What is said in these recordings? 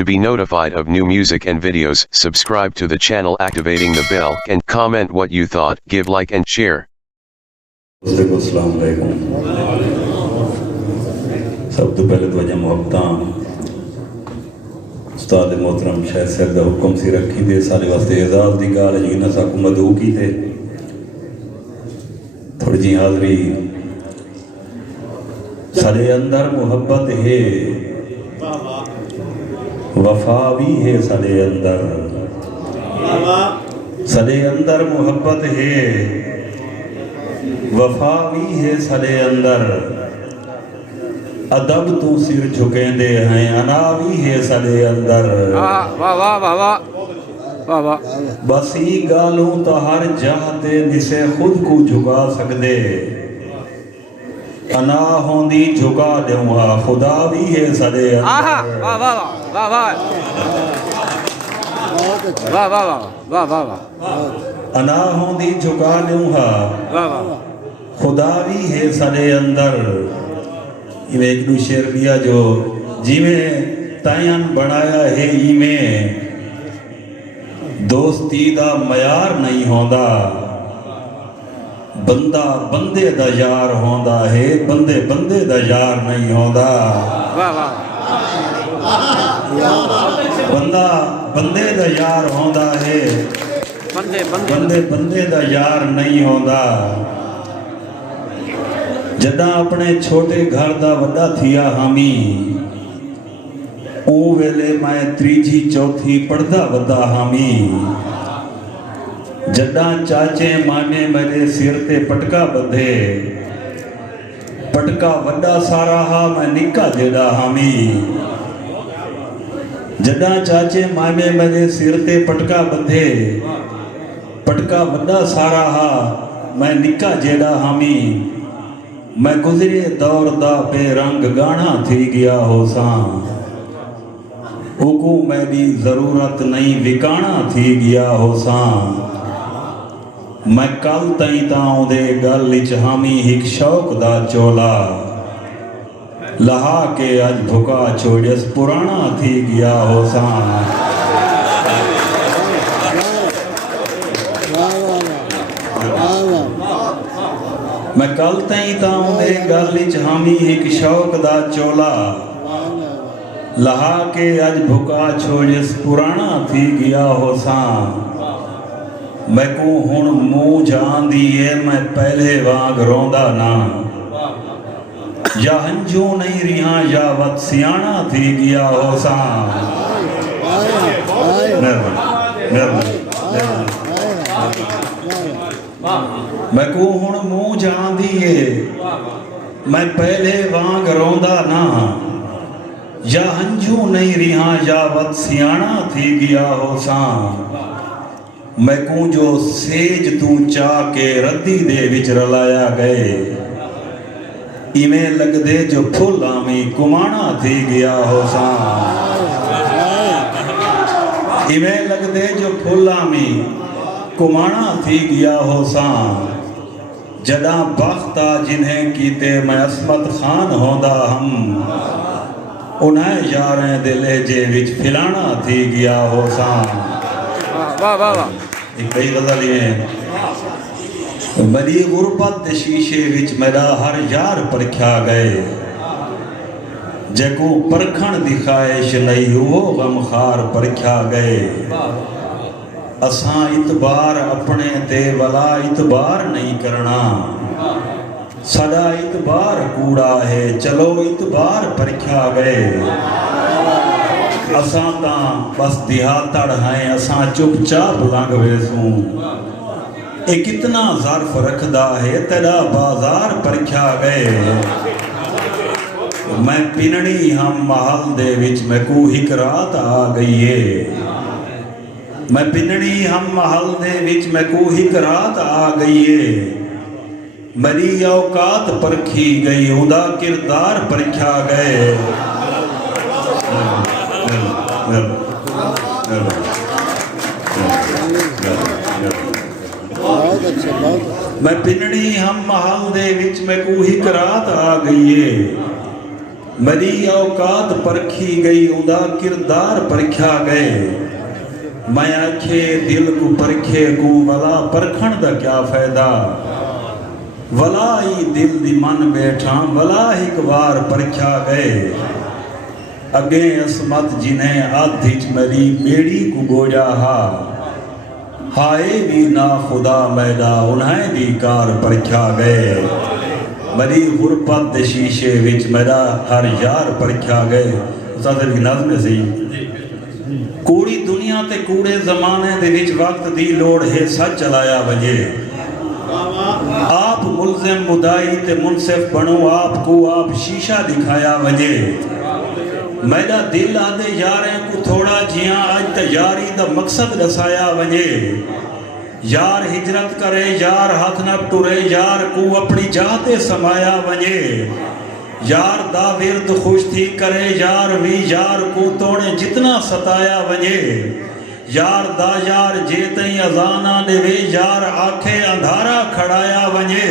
To be notified of new music and videos, subscribe to the channel activating the bell and comment what you thought, give like and share. अस्सलाम वालेकुम। सब तो पहले तो मोहब्बत उस्ताद मोहतरम शायद साहब का हुक्म सी रखी थे सारे वास्ते एजाज की गाल जी ना साकू मदू की थे थोड़ी जी हाजरी सारे अंदर मोहब्बत है वफा भी है सारे अंदर मोहब्बत है वफा भी है सारे अंदर अदब तू सिर झुकेंदे हैं अना भी है सारे अंदर बस ही गालों तो हर जाते जिसे खुद को झुका सकदे अना होंदी झुका दूंगा खुदा भी है सारे अना होंदी झुका दूंगा खुदा भी है सारे अंदर। एक दू शेर दिया जो जिमें तयन बनाया है इमें दोस्ती दा मयार नहीं होंदा बंदा बंदे दा यार होंदा है बंदे बंदे दा यार नहीं होंदा बंदा बंदे दा यार होंदा है बंदे बंदे दा यार नहीं होंदा। जदा अपने छोटे घर दा वड्डा थिया हामी ओ वेले मैं त्रीजी चौथी पढ़दा वदा हामी जदा चाचे माने मेरे सिर ते पटका बंधे पटका वड्डा सारा हा मैं निक्का जेड़ा हामी जदा चाचे माने मेरे सिर ते पटका बंधे पटका वड्डा सारा हा मैं निक्का जेड़ा हामी मैं गुजरे दौर दा बेरंग गाना थी गया हो सा उको मेरी जरूरत नहीं विकाना थी गया हो सा मैं कल तई ताऊं दे गल विच हामी एक शौक दा चोला लहा के अज भुका छोड़स पुराना थी गया हो सा मैं कल तई ताऊं दे गल विच हामी एक शौक दा चोला लहा के अज भुका छोड़स पुराना थी गया हो सा मैं को हुण मुंह जांदी है मैं पहले वांग रोंदा ना या हंजू नहीं रिहा या वत सियाना थी गया हो सा मैं को हुण मुंह जांदी है मैं पहले वांग रोंदा ना या हंजू नहीं रिहा या वत सियाना थी गया हो सा मैं को जो सेज तू चा के रद्दी दे विच रलाया गए इवें लगदे जो फुल आमी कुमाना थी गया हो सा इवें लगदे जो फुल आमी कुमाना थी गया हो सा जदा बख्ता जिन्हें कीते मैं असमत खान होंदा हम उन्हें यारें दे लहजे विच फिलाना थी गया हो सा। एक कई गज़ल ये मेरी गुरबत दे शीशे विच मेरा हर यार परख्या गए जको परखण दी ख्वाहिश नहीं वो गमखार परख्या गए असां इतबार अपने ते वला इतबार नहीं करना सदा इतबार कूड़ा है चलो इतबार परख्या गए असां ता बस दिहातड़ हैं असां चुपचाप लंघ वेसूं ए कितना ज़र्फ रखदा है तेरा बाजार परख्या गए मैं पिनड़ी हम महल दे विच मैं को हिक रात आ गई है मैं पिनड़ी हम महल दे विच मैं को हिक रात आ गई है मेरी औकात परखी गई उदा किरदार परख्या गए मैं पिनड़ी हम महल दे विच मैं को हिक रात आ गई है मेरी औकात परखी गई उदा किरदार परख्या गए मैं आखे दिल को परखे को वला परखण दा क्या फायदा वला ही दिल दी मन बैठा वला एक बार परख्या गए अगे असमत जिन्हें आधी च मेरी बेड़ी को बोझा हाय भी ना खुदा मैदा उन्हें भी कार परख्या गए मेरी गुरबत दे शीशे विच मेरा हर यार परख्या गए उस्ताद की नज़म सी कूड़ी दुनिया ते कूड़े जमाने दे विच वक्त दी लोड़ है सच चलाया वजे आप मुल्ज़िम मुदाई ते मुनसिफ बनो आपको आप शीशा दिखाया वजे मेरा दिल आदे यारें को थोड़ा जिया अज ते यारी दा मकसद दसाया वजे यार हिजरत करे यार हाथ न टुरे यार को अपनी जाते समाया वजे यार दा विरद खुश थी करे यार भी यार को तोड़े जितना सताया वजे यार दा यार जे तई अजाना देवे यार आखे अंधारा खड़ाया वजे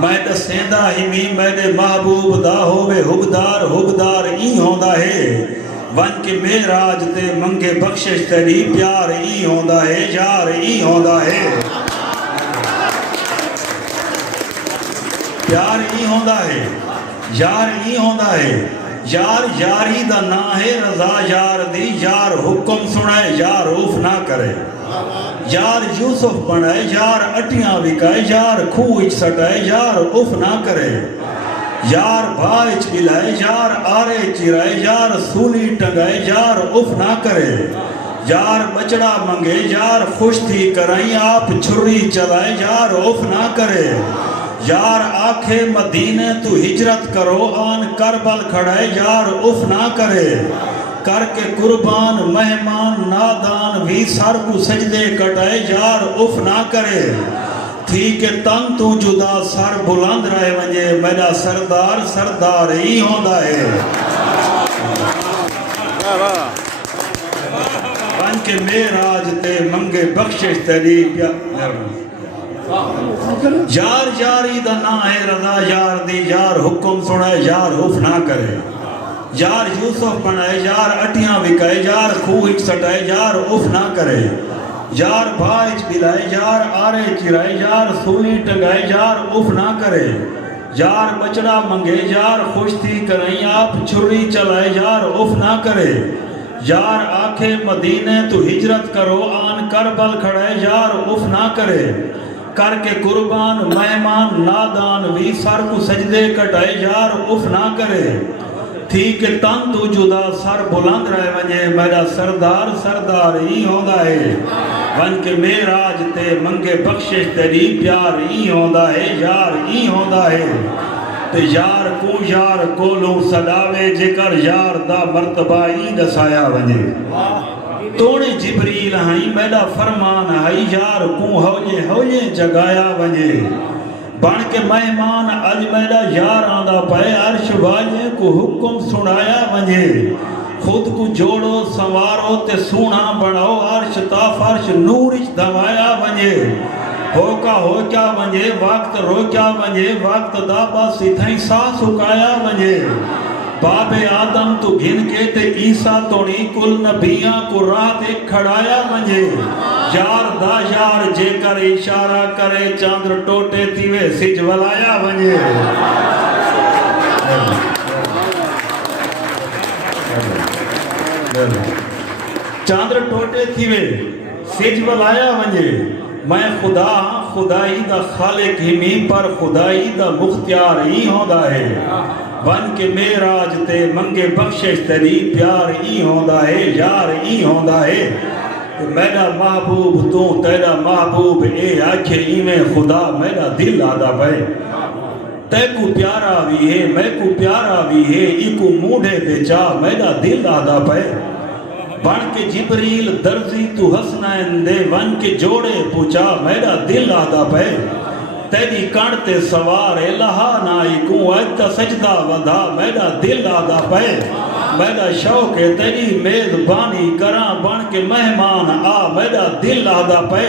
मैं दसेंदा ही मी मेरे महबूब दा होवे हुबदार ई होंदा है वन के मेराज ते मंगे बख्शिश तेरी प्यार ई होंदा है यार ई होंदा है प्यार ई होंदा है यार ई होंदा है यार यारी दा ना है रजा यार दी यार हुक्म सुनाए यार उफ ना करे यार यूसुफ बनाए यार अटियां विकाए यार खूह सटाए यार उफ ना करे यार भाई मिलाए यार आरे चिराए यार सूली टंगाए यार उफ ना करे यार बचड़ा मंगे यार खुश थी कराई आप छुरी चलाए यार उफ ना करे यार आखे मदीने तू हिजरत करो आन करबल खड़ाए यार उफ ना करे करके कुर्बान मेहमान नादान भी सर को सजदे कटाए यार उफ ना करे थी के तन तू जुदा सर बुलंद रहे वजे मेरा सरदार ही होंदा है बन के मेराज ते मंगे बख्शिश तेरी यार यारी दा ना है रजा यार दी यार हुक्म सुनाए यार उफ ना करे यार यूसुफ बनाए यार अटियां विकाए यार खूह सटाए यार उफ ना करे यार भाई मिलाए यार आरे चिराए यार सूली टंगाए यार उफ ना करे यार बचड़ा मंगे यार खुश थी करई आप छुरी चलाए यार उफ ना करे यार आखे मदीने तू हिजरत करो आन करबल खड़ाए यार उफ ना करे करके कुर्बान मेहमान नादान भी सर को सजदे कटाए यार उफ ना करे थी के तन तू जुदा सर बुलंद रहे वजे मेरा सरदार ही होंदा है वन के मेराज ते मंगे बख्शिश तेरी प्यार ही होंदा है यार ही होंदा है ते यार कोलू सदावे जिकर यार दा मर्तबा ही दसाया वजे तोड़े जिबरील हई मेरा फरमान हई यार को हौले जगाया वजे बन के मेहमान अज मेरा यार आंदा पे अर्श वाले को हुक्म सुनाया वजे खुद को जोड़ो संवारो ते सोना बनाओ अर्श ता फर्श नूर दवाया वजे हो क्या वजे वक्त रो क्या वजे वक्त दा बस इथई सा सुकाया वजे बाबे आदम तो गिन के ते ईसा तोड़ी कुल नबियां को राह ते खड़ाया वजे यार दा यार जेकर इशारा करे चंद्र टोटे थीवे सिज वलाया वजे चंद्र टोटे थीवे सिज वलाया वजे मैं खुदाई दा खालिक ही पर खुदाई दा मुख्तियार ही होंदा है बन के मेराज ते मंगे बख्शिश तेरी प्यार ही होंदा है यार ही होंदा है मेरा महबूब तू तेरा महबूब ए आखे इवें खुदा मेरा दिल आदा पे तैकू प्यारा भी है मैं को प्यारा भी है इको मूढ़े बेचा मेरा दिल आदा पे बन के जिबरील दर्जी तू हसनैन दे वन के जोड़े पूछा मेरा दिल आदा पे तेरी कण ते सवार लहा नाई को अज सजदा वधा मेरा दिल आदा पे मेरा शौक है तेरी मेजबानी करा बन के मेहमान आ मेरा दिल आदा पे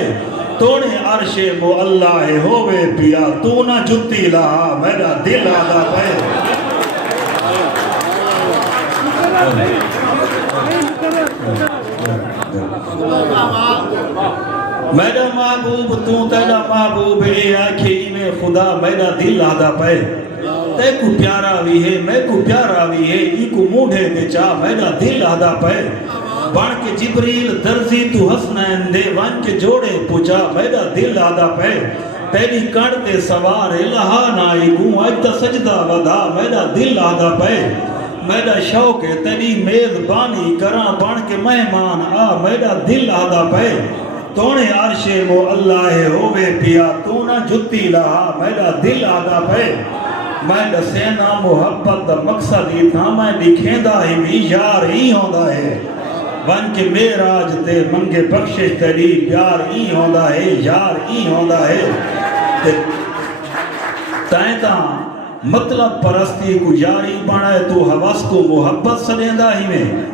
तोड़े अरशे मो अल्लाह होवे पिया तू ना जुत्ती लहा मेरा दिल आदा पे मेरा महबूब तू तेरा महबूब है आखी में खुदा मेरा दिल आदा पे ते को प्यारा भी है मैं को प्यारा भी है इको मूढ़े ते चा मेरा दिल आदा पे बन के जिब्रील दर्जी तू हसनैन दे वन के जोड़े पूजा मेरा दिल आदा पे तेरी कण ते सवार लहा नाई गूं अज ता सजदा वदा मेरा दिल आदा पे मेरा शौक है तेरी मेजबानी करा बन के मेहमान आ मेरा दिल आदा पे तोने आरशे वो अल्लाह होवे पिया तू ना जुत्ती लहा मेरा दिल आदा पे मैं दसेना मोहब्बत दा मकसद ही था मैं लिखेंदा ही भी यार ही होंदा है वन के मेराज ते मंगे बख्शिश तेरी प्यार ही होंदा है यार ही होंदा है तैं ता मतलब परस्ती को यारी बनाए तू हवस को मोहब्बत सदेंदा ही में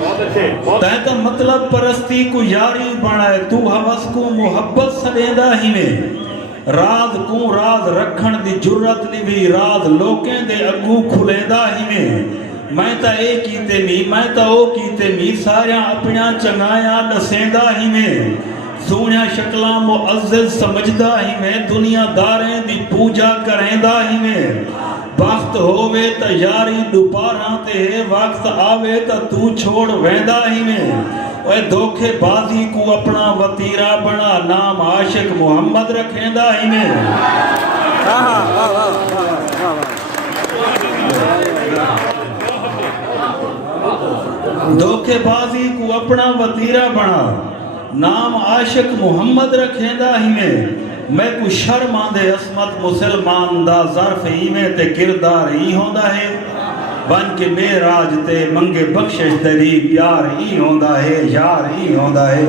तैं ता मतलब परस्ती को यारी बनाए तू हवस को मोहब्बत सदेंदा ही में राज को राज रखण दी जुर्रत नी भी राज लोकें दे अगू खुलेंदा ही में मैं ता ए कीते नी मैं ता ओ कीते नी सारियां अपना चंगाया दसेंदा ही में सोनिया शक्ला मुअज्जज समझदा ही में दुनियादारें दी पूजा करेंदा ही में वक्त होवे त यारी दुपारा ते वक्त आवे त तू छोड़ वेंदा ही में ओए धोखेबाजी को अपना वतीरा बना नाम आशिक मोहम्मद रखेंदा ही में धोखेबाजी को अपना वतीरा बना नाम आशिक मोहम्मद रखेंदा ही में मैं कुछ शर्म आंदे असमत मुसलमान दा ज़र्फ ही में ते किरदार ही होंदा है बन के मेराज ते मंगे बख्शिश तेरी प्यार ही होंदा है यार ही होंदा है